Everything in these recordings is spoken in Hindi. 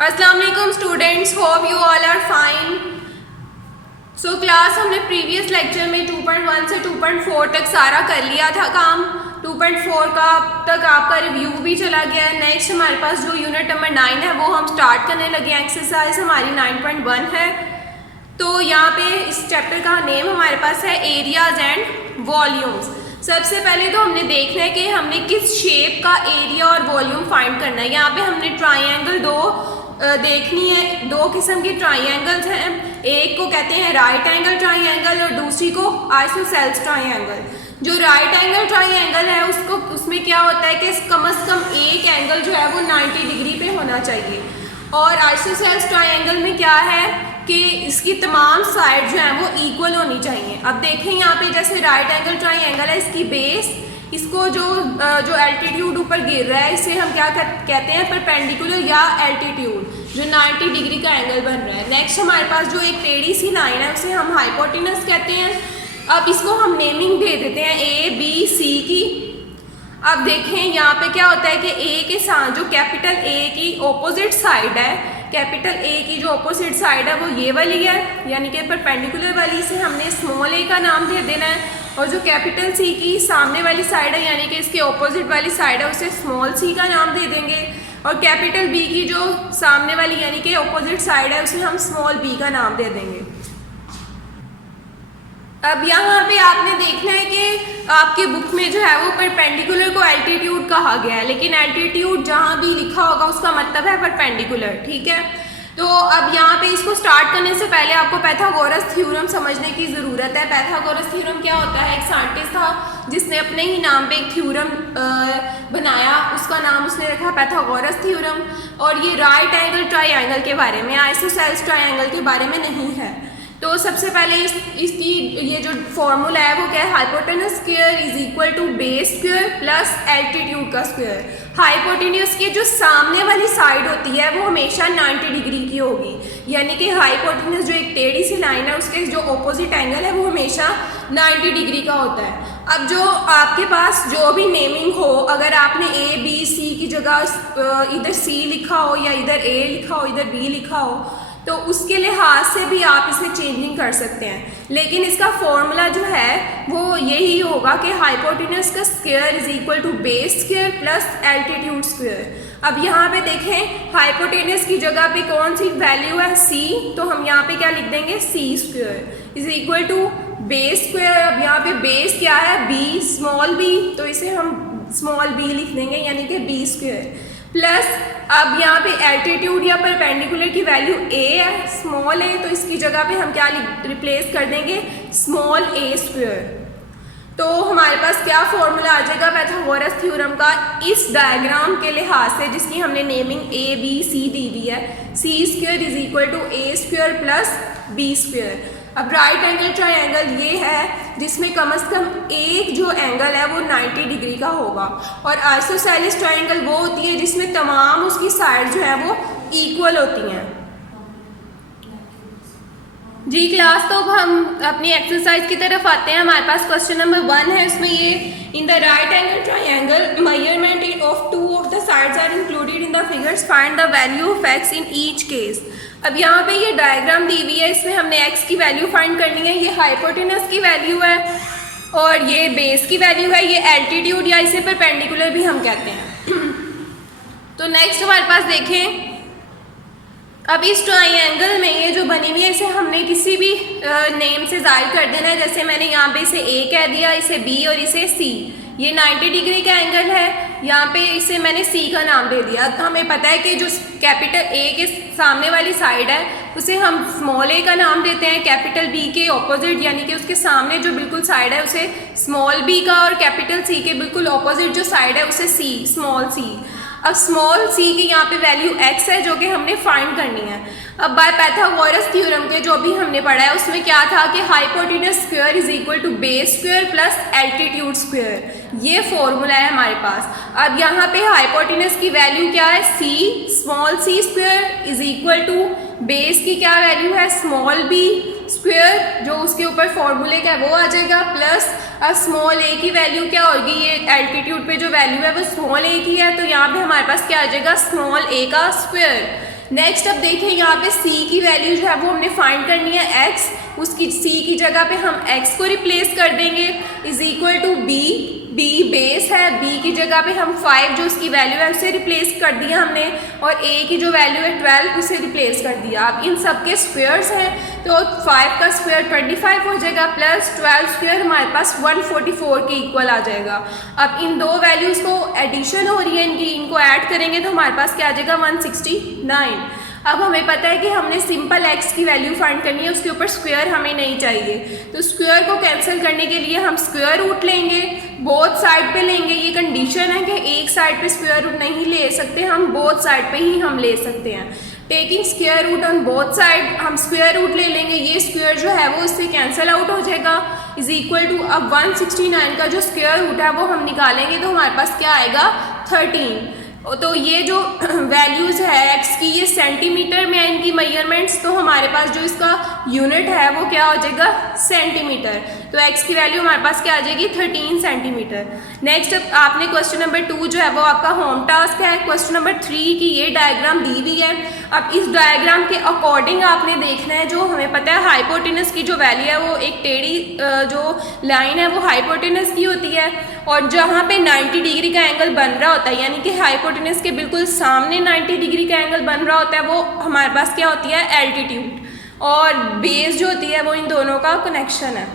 अस्सलाम वालेकुम students, hope you all are fine. So class हमने प्रीवियस लेक्चर में 2.1 से 2.4 तक सारा कर लिया था काम। 2.4 का तक आपका रिव्यू भी चला गया है। नेक्स्ट हमारे पास जो यूनिट नंबर 9 है वो हम स्टार्ट करने लगे हैं। एक्सरसाइज हमारी 9.1 है। तो यहाँ पे इस चैप्टर का नेम हमारे पास है एरियाज एंड वॉल्यूम्स। सबसे पहले तो हमने देखना है कि हमने किस शेप का एरिया और वॉल्यूम फाइंड करना है। यहाँ पे हमने ट्राइंगल देखनी है। दो किस्म की ट्राइंगल्स हैं, एक को कहते हैं राइट एंगल ट्राइंगल और दूसरी को आइसोसेलेस ट्राइंगल। जो राइट एंगल ट्राइंगल है उसमें क्या होता है कि कम से कम एक एंगल जो है वो 90 डिग्री पे होना चाहिए। और आइसोसेलेस ट्राइंगल में क्या है कि इसकी तमाम साइड जो है वो इक्वल होनी चाहिए। अब देखें यहाँ पे जैसे राइट एंगल ट्राइंगल है, इसकी बेस, इसको जो एल्टीट्यूड ऊपर गिर रहा है इसे हम क्या कहते हैं, परपेंडिकुलर या एल्टीट्यूड, जो 90 डिग्री का एंगल बन रहा है। नेक्स्ट हमारे पास जो एक टेढ़ी सी लाइन है उसे हम हाइपोटेनस कहते हैं। अब इसको हम नेमिंग दे देते हैं ए बी सी की। अब देखें यहाँ पे क्या होता है कि ए के साथ जो कैपिटल ए की ऑपोजिट साइड है, कैपिटल ए की जो ऑपोजिट साइड है वो ये वाली है, यानी कि परपेंडिकुलर वाली, से हमने स्मॉल ए का नाम दे देना है। और जो कैपिटल सी की सामने वाली साइड है, यानी कि इसके ऑपोजिट वाली साइड है, उसे स्मॉल सी का नाम दे देंगे। और कैपिटल बी की जो सामने वाली यानी कि ऑपोजिट साइड है उसे हम स्मॉल बी का नाम दे देंगे। अब यहाँ पे आपने देखना है कि आपके बुक में जो है वो परपेंडिकुलर को एल्टीट्यूड कहा गया है, लेकिन एल्टीट्यूड जहाँ भी लिखा होगा उसका मतलब है परपेंडिकुलर, ठीक है। तो अब यहाँ पे इसको स्टार्ट करने से पहले आपको पाइथागोरस थ्योरम समझने की ज़रूरत है। पाइथागोरस थ्योरम क्या होता है? एक साइंटिस्ट था जिसने अपने ही नाम पे एक थ्योरम बनाया, उसका नाम उसने रखा पाइथागोरस थ्योरम। और ये राइट एंगल ट्राइंगल के बारे में, आइसोसेलेस ट्राइंगल के बारे में नहीं है। तो सबसे पहले इसकी ये जो फॉर्मूला है वो क्या है? Hypotenuse square is equal to base square plus altitude का स्क्वायर। हाइपोटेन्यूज की जो सामने वाली साइड होती है वो हमेशा 90 डिग्री की होगी, यानी कि हाइपोटेन्यूज जो एक टेढ़ी सी लाइन है उसके जो ऑपोजिट एंगल है वो हमेशा 90 डिग्री का होता है। अब जो आपके पास जो भी नेमिंग हो, अगर आपने ए बी सी की जगह इधर सी लिखा हो या इधर ए लिखा हो इधर बी लिखा हो, तो उसके लिहाज से भी आप इसे चेंजिंग कर सकते हैं। लेकिन इसका फॉर्मूला जो है वो यही होगा कि हाइपोटेनस का square is equal to base square plus altitude square. अब यहाँ पे देखें, हाइपोटेनस की जगह पे कौन सी वैल्यू है? सी, तो हम यहाँ पे क्या लिख देंगे? C square is equal to base square. अब यहाँ पे बेस क्या है? बी, स्मॉल बी, तो इसे हम स्मॉल बी लिख देंगे, यानी कि बी स्क्वायर प्लस, अब यहाँ पे एल्टीट्यूड या परपेंडिकुलर की वैल्यू ए है, स्मॉल ए, तो इसकी जगह पे हम क्या रिप्लेस कर देंगे? स्मॉल ए स्क्वायर। तो हमारे पास क्या फॉर्मूला आ जाएगा पाइथागोरस थ्योरम का इस डायग्राम के लिहाज से, जिसकी हमने नेमिंग ए बी सी दी हुई है? C square is equal to A square plus B square. अब राइट एंगल ट्राइंगल ये है जिसमें कम से कम एक जो एंगल है वो 90 डिग्री का होगा। और आइसोसेलेस ट्राइंगल वो होती है जिसमें तमाम उसकी साइड जो है वो इक्वल होती हैं। जी क्लास, तो अब हम अपनी एक्सरसाइज की तरफ आते हैं। हमारे पास क्वेश्चन नंबर 1 है। इसमें ये in the right angle triangle measurement of 2 of the sides are included in the figures, find the value of x in each case. अब यहाँ पे ये डायग्राम दी हुई है, इसमें हमने एक्स की वैल्यू फाइंड करनी है। ये हाइपोटेनस की वैल्यू है और ये बेस की वैल्यू है, ये एल्टीट्यूड या इसे परपेंडिकुलर भी हम कहते हैं। तो नेक्स्ट हमारे पास देखें, अब इस ट्राइंगल में ये जो बनी हुई है इसे हमने किसी भी नेम से जाहिर कर देना है। जैसे मैंने यहाँ पे इसे ए कह दिया, इसे बी और इसे सी। ये 90 डिग्री का एंगल है, यहाँ पे इसे मैंने सी का नाम दे दिया। तो हमें पता है कि जो कैपिटल ए के सामने वाली साइड है उसे हम स्मॉल ए का नाम देते हैं, कैपिटल बी के ऑपोजिट यानी कि उसके सामने जो बिल्कुल साइड है उसे स्मॉल बी का, और कैपिटल सी के बिल्कुल ऑपोजिट जो साइड है उसे सी, स्मॉल सी। अब स्मॉल सी की यहाँ पे वैल्यू x है जो कि हमने फाइंड करनी है। अब बाय पाइथागोरस थ्योरम के जो भी हमने पढ़ा है उसमें क्या था कि hypotenuse square is equal to base square plus altitude square, ये फॉर्मूला है हमारे पास। अब यहाँ पे हाइपोटेनस की वैल्यू क्या है? c, small c square is equal to base की क्या वैल्यू है? स्मॉल बी स्क्वायर, जो उसके ऊपर फॉर्मूले का वो आ जाएगा, प्लस अब स्मॉल ए की वैल्यू क्या होगी? ये एल्टीट्यूड पे जो वैल्यू है वो स्मॉल ए की है, तो यहाँ पे हमारे पास क्या आ जाएगा? स्मॉल ए का स्क्वायर। नेक्स्ट अब देखें यहाँ पे c की वैल्यू जो है वो हमने फाइंड करनी है x, उसकी c की जगह पे हम x को रिप्लेस कर देंगे is equal to b base है, b की जगह पे हम 5 जो उसकी वैल्यू है उसे रिप्लेस कर दिया हमने, और a की जो वैल्यू है 12 उसे रिप्लेस कर दिया। अब इन सब के स्क्वेयर्स हैं तो 5 का स्क्वायर 25 हो जाएगा प्लस 12 स्क्वायर हमारे पास 144 के इक्वल आ जाएगा। अब इन दो वैल्यूज़ को एडिशन हो रही है इनकी, इनको ऐड करेंगे तो हमारे पास क्या आ जाएगा 169। अब हमें पता है कि हमने सिंपल x की वैल्यू फाइंड करनी है, उसके ऊपर स्क्वायर हमें नहीं चाहिए, तो स्क्वायर को कैंसिल करने के लिए हम स्क्वायर रूट लेंगे, बोथ साइड पे लेंगे। ये कंडीशन है कि एक साइड पे स्क्वायर रूट नहीं ले सकते, हम बोथ साइड पे ही हम ले सकते हैं। Taking square root on both side, हम स्क्वायर रूट ले लेंगे, ये स्क्वायर जो है वो इससे कैंसिल आउट हो जाएगा इज इक्वल टू, अब 169 का जो स्क्वायर रूट है वो हम निकालेंगे तो हमारे पास क्या आएगा 13। तो ये जो वैल्यूज़ है x की ये सेंटीमीटर में है इनकी मेजरमेंट्स, तो हमारे पास जो इसका यूनिट है वो क्या हो जाएगा सेंटीमीटर, तो x की वैल्यू हमारे पास क्या आ जाएगी 13 सेंटीमीटर। नेक्स्ट अब आपने क्वेश्चन नंबर 2 जो है वो आपका होम टास्क है। क्वेश्चन नंबर 3 की ये डायग्राम दी हुई है। अब इस डायग्राम के अकॉर्डिंग आपने देखना है, जो हमें पता है हाइपोटेनस की जो वैल्यू है वो एक टेढ़ी जो लाइन है वो हाइपोटेनस की होती है, और जहाँ पे 90 डिग्री का एंगल बन रहा होता है यानी कि हाइपोटेनस के बिल्कुल सामने 90 डिग्री का एंगल बन रहा होता है वो हमारे पास क्या होती है एल्टीट्यूड, और बेस जो होती है वो इन दोनों का कनेक्शन है।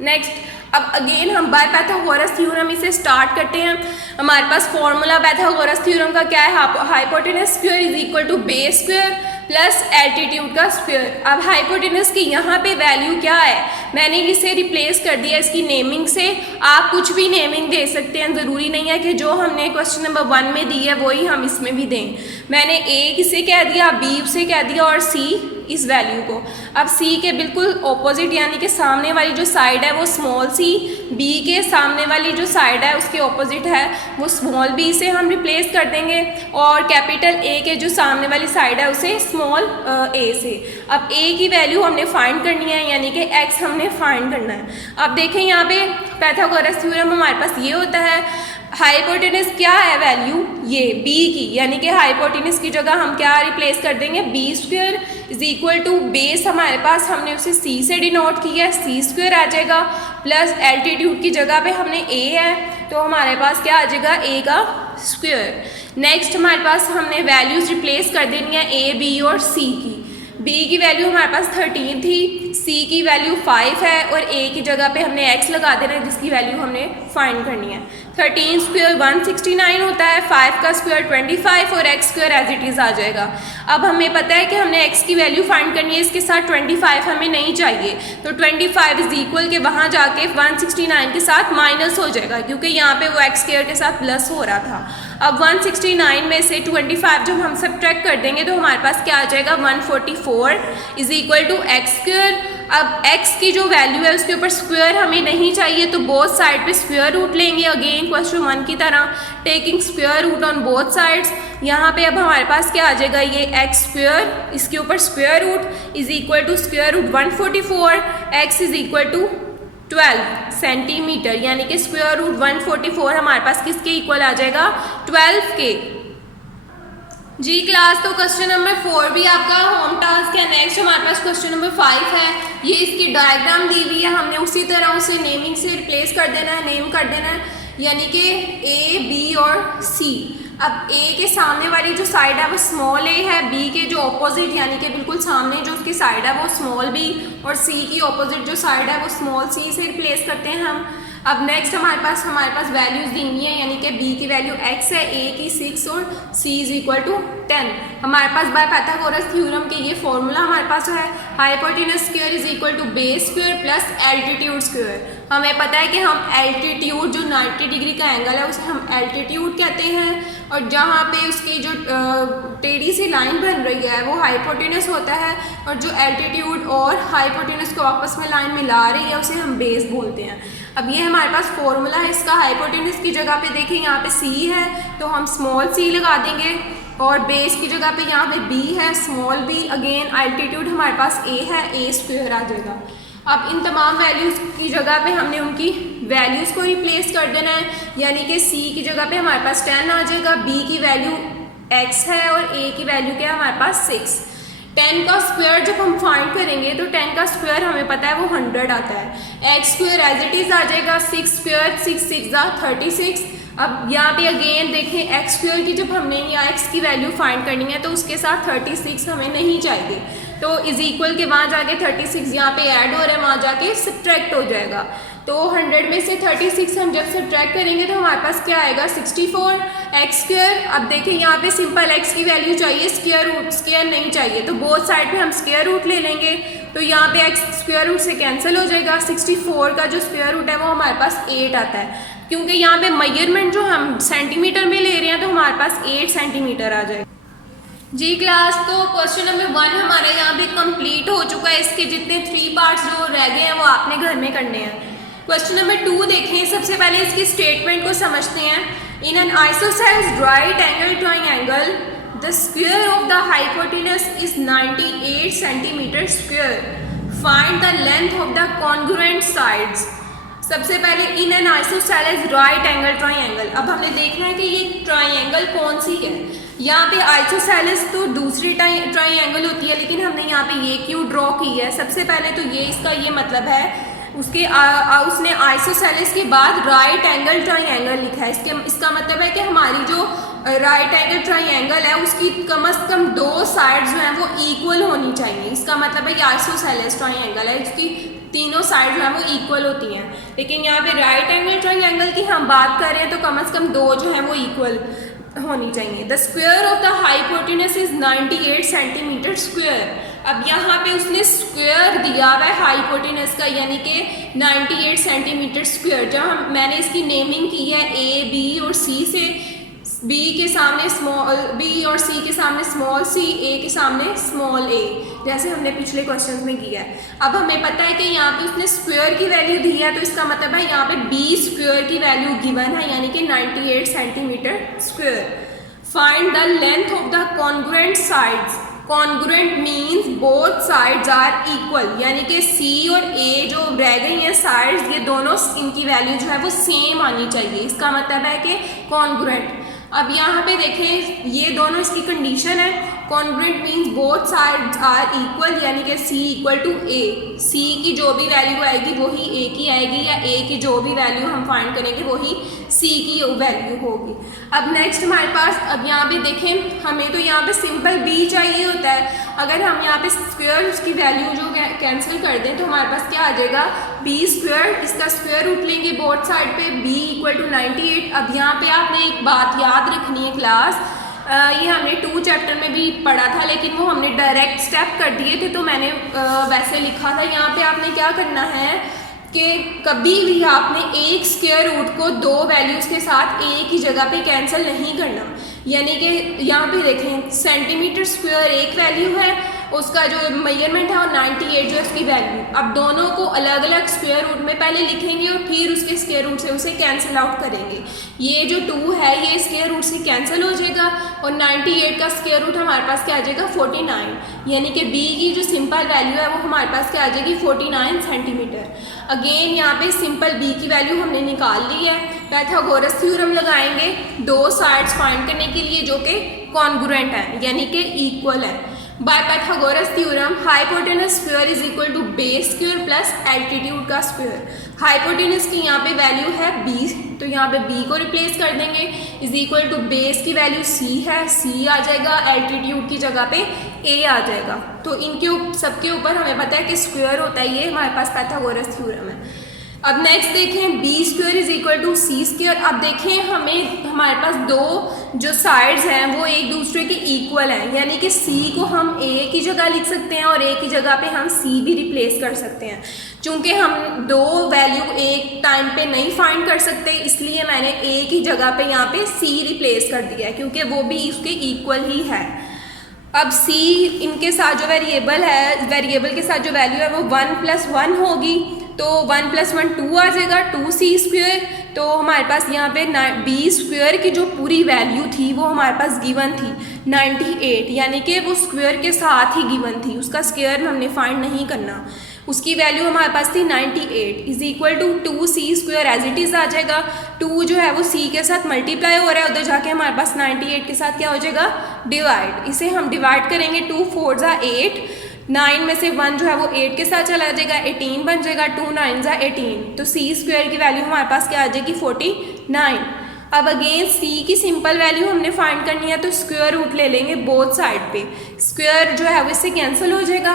नेक्स्ट अब अगेन हम बाय पाइथागोरस थ्योरम इसे स्टार्ट करते हैं। हमारे पास फॉर्मूला पाइथागोरस थ्योरम का क्या है, hypotenuse square is equal to base square plus altitude का स्क्वायर। अब हाइपोटेनस की यहाँ पे वैल्यू क्या है, मैंने इसे रिप्लेस कर दिया इसकी नेमिंग से। आप कुछ भी नेमिंग दे सकते हैं, ज़रूरी नहीं है कि जो हमने क्वेश्चन नंबर 1 में दी है वही हम इसमें भी दें। मैंने a किसे कह दिया, b उसे कह दिया, और c इस वैल्यू को। अब c के बिल्कुल ऑपोजिट यानी कि सामने वाली जो साइड है वो स्मॉल c, b के सामने वाली जो साइड है उसके ऑपोजिट है वो स्मॉल b से हम रिप्लेस कर देंगे, और कैपिटल A के जो सामने वाली साइड है उसे स्मॉल a से। अब a की वैल्यू हमने फाइंड करनी है यानी कि x हमने फाइंड करना है। अब देखें यहाँ पे पाइथागोरस थ्योरम हमारे पास ये होता है, हाइपोटेनस क्या है वैल्यू ये b की, यानी कि हाइपोटेनस की जगह हम क्या रिप्लेस कर देंगे b square is equal to base हमारे पास हमने उसे c से डिनोट किया है, c स्क्वायर आ जाएगा, प्लस एल्टीट्यूड की जगह पे हमने a है तो हमारे पास क्या आ जाएगा a का स्क्वायर। नेक्स्ट हमारे पास हमने वैल्यूज रिप्लेस कर देनी है a b और c की। b की वैल्यू हमारे पास 13 थी, c की वैल्यू 5 है, और a की जगह पे हमने x लगा देना है जिसकी वैल्यू हमने फाइंड करनी है। 13 स्क्वायर 169 होता है, 5 का स्क्वायर 25 और x square as it is आ जाएगा। अब हमें पता है कि हमने x की वैल्यू फाइंड करनी है, इसके साथ 25 हमें नहीं चाहिए, तो 25 इज इक्वल के वहाँ जाके 169 के साथ माइनस हो जाएगा क्योंकि यहाँ पे वो x स्क्वायर के साथ प्लस हो रहा था। अब 169 में से 25 जब हम सब्ट्रैक्ट कर देंगे तो हमारे पास क्या आ जाएगा 144 is equal to x square. अब x की जो वैल्यू है उसके ऊपर स्क्वायर हमें नहीं चाहिए तो बोथ साइड पे स्क्वायर रूट लेंगे, अगेन क्वेश्चन 1 की तरह taking square root on both sides. यहाँ पे अब हमारे पास क्या आ जाएगा ये एक्स स्क्वायर, इसके ऊपर square root is equal to square root 144, x is equal to 12 centimetre, यानी कि स्क्वायर रूट 144 हमारे पास किसके इक्वल आ जाएगा 12 के। जी क्लास, तो क्वेश्चन नंबर 4 भी आपका होम टास्क है। नेक्स्ट हमारे पास क्वेश्चन नंबर 5 है, ये इसकी डायग्राम दी हुई है, हमने उसी तरह उसे नेमिंग से रिप्लेस कर देना है, नेम कर देना है, यानी कि A, B और C। अब A के सामने वाली जो साइड है वो स्मॉल a है, B के जो ऑपोजिट यानी कि बिल्कुल सामने जो उसकी साइड है वो स्मॉल b, और C की ऑपोजिट जो साइड है वो स्मॉल c से रिप्लेस करते हैं हम। अब नेक्स्ट हमारे पास वैल्यूज दी हुई है, यानी कि b की वैल्यू x है, a की 6 और c इज इक्वल टू 10। हमारे पास बाय पाइथागोरस थ्योरम के ये फॉर्मूला हमारे पास है, hypotenuse square is equal to base square plus altitude square. हमें पता है कि हम एल्टीट्यूड जो 90 डिग्री का एंगल है उसे हम एल्टीट्यूड कहते हैं, और जहाँ पे उसकी जो टेढ़ी सी लाइन बन रही है वो हाइपोटेनस होता है, और जो एल्टीट्यूड और हाइपोटेनस को आपस में लाइन मिला रही है उसे हम बेस बोलते हैं। अब ये हमारे पास फॉर्मूला है इसका, हाइपोटेनस की जगह पे देखें यहाँ पे c है तो हम स्मॉल c लगा देंगे, और बेस की जगह पे यहाँ पे b है स्मॉल b, अगेन एल्टीट्यूड हमारे पास a है, a स्क्वायर आ जाएगा। अब इन तमाम वैल्यूज़ की जगह पे हमने उनकी वैल्यूज़ को रिप्लेस कर देना है, यानी कि c की जगह पे हमारे पास 10 आ जाएगा, b की वैल्यू x है और a की वैल्यू क्या है हमारे पास 6। 10 का स्क्वायर जब हम फाइंड करेंगे तो 10 का स्क्वायर हमें पता है वो 100 आता है। x square as it is आ जाएगा 6 स्क्वायर 6 6 36। अब यहाँ पे अगेन देखें x स्क्वायर की जब हमने या x की वैल्यू फाइंड करनी है तो उसके साथ 36 हमें नहीं चाहिए, तो इज इक्वल के वहाँ जाके 36 यहाँ पे ऐड हो रहा है, वहाँ जाके सब्ट्रैक्ट हो जाएगा। तो 100 में से 36 हम जब सब्ट्रैक्ट करेंगे तो हमारे पास क्या आएगा 64 एक्स स्क्वायर। अब देखें यहाँ पे सिंपल x की वैल्यू चाहिए, स्क्वायर नहीं चाहिए, तो बोथ साइड पे हम स्क्वायर रूट ले लेंगे, तो यहाँ पे x स्क्वायर रूट से कैंसिल हो जाएगा। 64 का जो स्क्वायर रूट है वो हमारे पास 8 आता है, क्योंकि यहाँ पे मेजरमेंट जो हम सेंटीमीटर में ले रहे हैं तो हमारे पास 8 सेंटीमीटर आ जाएगा। जी क्लास, तो क्वेश्चन नंबर 1 हमारे यहाँ पे कंप्लीट हो चुका है। इसके जितने 3 पार्ट्स जो रह गए हैं वो आपने घर में करने हैं। क्वेश्चन नंबर 2 देखें, सबसे पहले इसकी स्टेटमेंट को समझते हैं। In an isosceles right angle triangle the square of the hypotenuse is 98 centimetre square, find the length of the congruent sides. सबसे पहले in an isosceles right angle triangle, अब हमने देखना है कि ये ट्रायंगल कौन सी है। यहाँ पे आइसोसेलेस तो दूसरी ट्रायंगल होती है, लेकिन हमने यहाँ पे ये क्यों ड्रॉ की है। सबसे पहले तो ये इसका ये मतलब है उसके उसने आइसोसेलेस के बाद राइट एंगल ट्रायंगल लिखा है। इसका मतलब है कि हमारी जो राइट एंगल ट्रायंगल है उसकी कम से कम 2 साइड्स जो हैं वो इक्वल होनी चाहिए। इसका मतलब है कि आइसोसेलेस ट्रायंगल है, इसकी तीनों साइड जो है वो इक्वल होती हैं, लेकिन यहाँ पे राइट एंगल ट्रायंगल की हम बात कर रहे हैं तो कम से कम 2 जो हैं वो इक्वल होनी चाहिए। The square of the hypotenuse is 98 centimetre square. अब यहाँ पे उसने स्क्वायर दिया हुआ है हाइपोटेनस का, यानी कि 98 सेंटीमीटर स्क्वायर। जब मैंने इसकी नेमिंग की है ए बी और सी से, बी के सामने स्मॉल बी और सी के सामने स्मॉल सी, ए के सामने स्मॉल ए, जैसे हमने पिछले क्वेश्चंस में किया है। अब हमें पता है कि यहाँ पे उसने स्क्वायर की वैल्यू दी है, तो इसका मतलब है यहाँ पे बी स्क्वायर की वैल्यू गिवन है, यानी कि 98 centimetre square. Find the length of the congruent sides. Congruent means both sides are equal, यानी कि सी और ए जो रह गई हैं साइड्स, ये दोनों इनकी वैल्यू जो है वो सेम आनी चाहिए। इसका मतलब है कि कॉन्ग्रुएंट। अब यहाँ पे देखें ये दोनों इसकी कंडीशन है। Congruent means both sides are equal, यानी कि C equal to A. C की जो भी वैल्यू आएगी वही ए की आएगी, या ए की जो भी वैल्यू हम फाइंड करेंगे वही सी की वैल्यू होगी। अब नेक्स्ट हमारे पास, अब यहाँ पे देखें हमें तो यहाँ पे सिंपल b चाहिए होता है। अगर हम यहाँ पे स्क्वायर उसकी वैल्यू जो कैंसिल कर दें तो हमारे पास क्या आ जाएगा b स्क्वायर। इसका स्क्वायर रूट लेंगे बोथ साइड पे, b इक्वल टू 98। अब यहाँ पे आपने एक बात याद रखनी है क्लास, ये हमने 2 चैप्टर में भी पढ़ा था, लेकिन वो हमने डायरेक्ट स्टेप कर दिए थे तो मैंने वैसे लिखा था। यहाँ पे आपने क्या करना है कि कभी भी आपने एक स्क्वायर रूट को 2 वैल्यूज़ के साथ एक ही जगह पे कैंसिल नहीं करना। यानी कि यहाँ पे देखें सेंटीमीटर स्क्वायर एक वैल्यू है, उसका जो मेजरमेंट है वो 98 जो उसकी वैल्यू। अब दोनों को अलग अलग स्क्वायर रूट में पहले लिखेंगे और फिर उसके स्क्वायर रूट से उसे कैंसिल आउट करेंगे। ये जो 2 है ये स्क्वायर रूट से कैंसिल हो जाएगा और 98 का स्क्वायर रूट हमारे पास क्या आ जाएगा 49, यानी कि b की जो सिंपल वैल्यू है वो हमारे पास क्या आ जाएगी 49 सेंटीमीटर। अगेन यहाँ पे सिंपल b की वैल्यू हमने निकाल ली है। पाइथागोरस थ्योरम लगाएंगे 2 साइड्स फाइंड करने के लिए जो कि कॉन्ग्रुएंट है, यानी कि इक्वल है। By Pythagoras theorem hypotenuse square is equal to base square plus altitude का स्क्वायर। हाइपोटेनस की यहाँ पे वैल्यू है b, तो यहाँ पे b को रिप्लेस कर देंगे, इज इक्वल टू बेस की वैल्यू c है, c आ जाएगा, एल्टीट्यूड की जगह पे a आ जाएगा। तो इनके सबके ऊपर हमें पता है कि स्क्वायर होता है, ये हमारे पास पाइथागोरस थ्योरम है। अब नेक्स्ट देखें b square is equal to c square. अब देखें हमारे पास 2 जो साइड्स हैं वो एक दूसरे के इक्वल हैं, यानी कि c को हम a की जगह लिख सकते हैं और a की जगह पे हम c भी रिप्लेस कर सकते हैं। चूँकि हम 2 वैल्यू एक टाइम पे नहीं फाइंड कर सकते, इसलिए मैंने a की जगह पे यहाँ पे c रिप्लेस कर दिया है, क्योंकि वो भी उसके इक्वल ही है। अब c इनके साथ जो वेरिएबल है, वेरिएबल के साथ जो वैल्यू है वो 1 + 1 होगी, तो 1 + 1 2 आ जाएगा 2c स्क्वायर। तो हमारे पास यहाँ पे b स्क्वायर की जो पूरी वैल्यू थी वो हमारे पास गिवन थी 98, यानी कि वो स्क्वायर के साथ ही गिवन थी, उसका स्क्वायर हमने फाइंड नहीं करना। उसकी वैल्यू हमारे पास थी 98 is equal to 2c² as it is आ जाएगा। 2 जो है वो c के साथ मल्टीप्लाई हो रहा है, उधर जाके हमारे पास 98 के साथ क्या हो जाएगा, डिवाइड। इसे हम डिवाइड करेंगे, 2 4 ज़ा 8, 9 में से 1 जो है वो 8 के साथ चला जाएगा, 18 बन जाएगा, 2 9 ज़ा 18, तो c² की वैल्यू हमारे पास क्या आ जाएगी 49। अब अगेन c की सिंपल वैल्यू हमने फाइंड करनी है, तो स्क्वायर रूट ले लेंगे बोथ साइड पे, स्क्वायर जो है वो इससे कैंसिल हो जाएगा।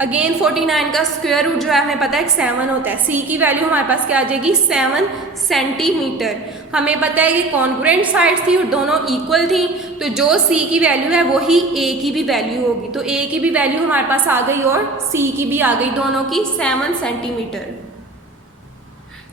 अगेन 49 का स्क्वायर रूट जो है हमें पता है 7 होता है, c की वैल्यू हमारे पास क्या आ जाएगी 7 सेंटीमीटर। हमें पता है कि कॉन्ग्रुएंट साइड्स थी और दोनों इक्वल थी, तो जो c की वैल्यू है वही a की भी वैल्यू होगी, तो a की भी वैल्यू हमारे पास आ गई और c की भी आ गई, दोनों की 7 सेंटीमीटर।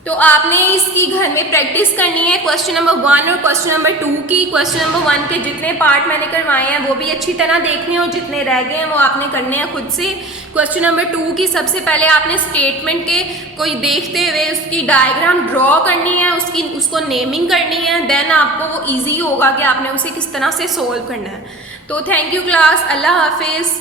तो आपने इसकी घर में प्रैक्टिस करनी है क्वेश्चन नंबर 1 और क्वेश्चन नंबर 2 की। क्वेश्चन नंबर 1 के जितने पार्ट मैंने करवाए हैं वो भी अच्छी तरह देखने हैं और जितने रह गए हैं वो आपने करने हैं खुद से। क्वेश्चन नंबर 2 की सबसे पहले आपने स्टेटमेंट के कोई देखते हुए उसकी डायग्राम ड्रॉ करनी है, उसको नेमिंग करनी है, देन आपको वो ईजी होगा कि आपने उसे किस तरह से सोल्व करना है। तो थैंक यू क्लास, अल्लाह हाफिज़।